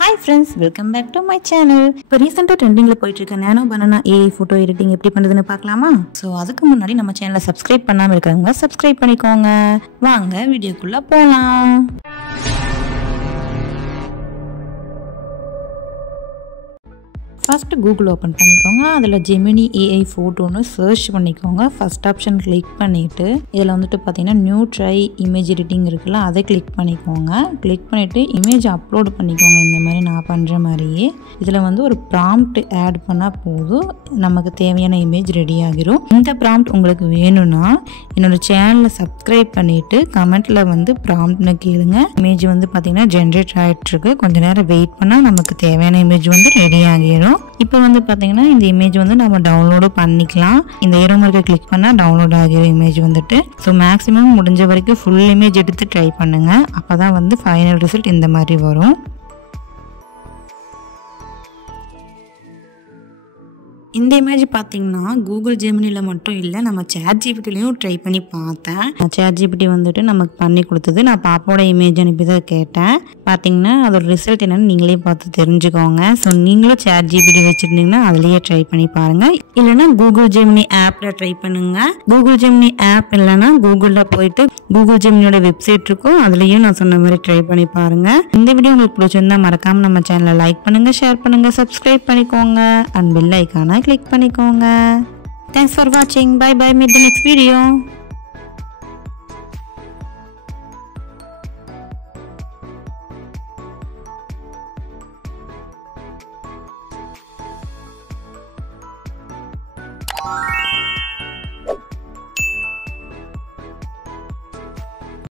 Hi friends, welcome back to my channel. இப்போ ரீசெண்டா ட்ரெண்டிங்ல போயிட்டு இருக்க நானோ பனானா AI போட்டோ எடிட்டிங் எப்படி பண்றதுன்னு பார்க்கலாமா? சோ அதுக்கு முன்னாடி நம்ம சேனலை சப்ஸ்கிரைப் பண்ணாம இருக்கவங்க சப்ஸ்கிரைப் பண்ணிக்கோங்க. வாங்க வீடியோக்குள்ள போலாம். ஃபர்ஸ்ட் கூகுள் ஓப்பன் பண்ணிக்கோங்க. அதில் ஜெமினி AI ஃபோட்டோன்னு சர்ச் பண்ணிக்கோங்க. ஃபர்ஸ்ட் ஆப்ஷன் கிளிக் பண்ணிவிட்டு இதில் வந்துட்டு பார்த்தீங்கன்னா நியூ ட்ரை இமேஜ் எடிட்டிங் இருக்குல்ல, அதை கிளிக் பண்ணிக்கோங்க. கிளிக் பண்ணிவிட்டு இமேஜ் அப்லோடு பண்ணிக்கோங்க. இந்த மாதிரி நான் பண்ணுற மாதிரியே இதில் வந்து ஒரு ப்ராம்ப்ட் ஆட் பண்ணால் போதும், நமக்கு தேவையான இமேஜ் ரெடி ஆகிரும். இந்த ப்ராம்ப்ட் உங்களுக்கு வேணும்னா என்னோடய சேனலை சப்ஸ்கிரைப் பண்ணிவிட்டு கமெண்ட்டில் வந்து ப்ராம்ப்ட்னு கேளுங்க. இமேஜ் வந்து பார்த்தீங்கன்னா ஜென்ரேட் ஆகிட்டுருக்கு. கொஞ்சம் நேரம் வெயிட் பண்ணால் நமக்கு தேவையான இமேஜ் வந்து ரெடி ஆகிரும். இப்போ வந்து பார்த்தீங்கன்னா இந்த இமேஜ் வந்து நம்ம டவுன்லோடு பண்ணிக்கலாம். இந்த ஏரோ மார்க்கை கிளிக் பண்ணால் டவுன்லோட் ஆகிற இமேஜ் வந்துட்டு. ஸோ மேக்ஸிமம் முடிஞ்ச வரைக்கும் ஃபுல் இமேஜ் எடுத்து ட்ரை பண்ணுங்கள். அப்போ தான் வந்து ஃபைனல் ரிசல்ட் இந்த மாதிரி வரும். இந்த இமேஜ் பார்த்தீங்கன்னா கூகுள் ஜெமினியில் மட்டும் இல்லை, நம்ம சேட் ஜிபிடிலையும் ட்ரை பண்ணி பார்த்தேன். சேட் ஜிபிடி வந்துட்டு நமக்கு பண்ணி கொடுத்தது. நான் பாப்போட இமேஜ் அனுப்பி தான் கேட்டேன். பார்த்தீங்கன்னா அதோட ரிசல்ட் என்னன்னு நீங்களே பார்த்து தெரிஞ்சுக்கோங்க. ஸோ நீங்களும் சேட் ஜிபிடி வச்சுருந்தீங்கன்னா அதுலேயே ட்ரை பண்ணி பாருங்கள். இல்லைன்னா கூகுள் ஜெமினி ஆப்பில் ட்ரை பண்ணுங்கள். கூகுள் ஜெமினி ஆப் இல்லைன்னா கூகுளில் போயிட்டு கூகுள் ஜெமினியோட வெப்சைட் இருக்கும், அதுலேயும் நான் சொன்ன மாதிரி ட்ரை பண்ணி பாருங்கள். இந்த வீடியோ உங்களுக்கு பிடிச்சிருந்தா மறக்காமல் நம்ம சேனலை லைக் பண்ணுங்கள், ஷேர் பண்ணுங்கள், சப்ஸ்கிரைப் பண்ணிக்கோங்க அண்ட் பெல் ஐக்கானை கிளிக் பண்ணிக்கோங்க. Thanks for watching. Bye bye. Meet the next video.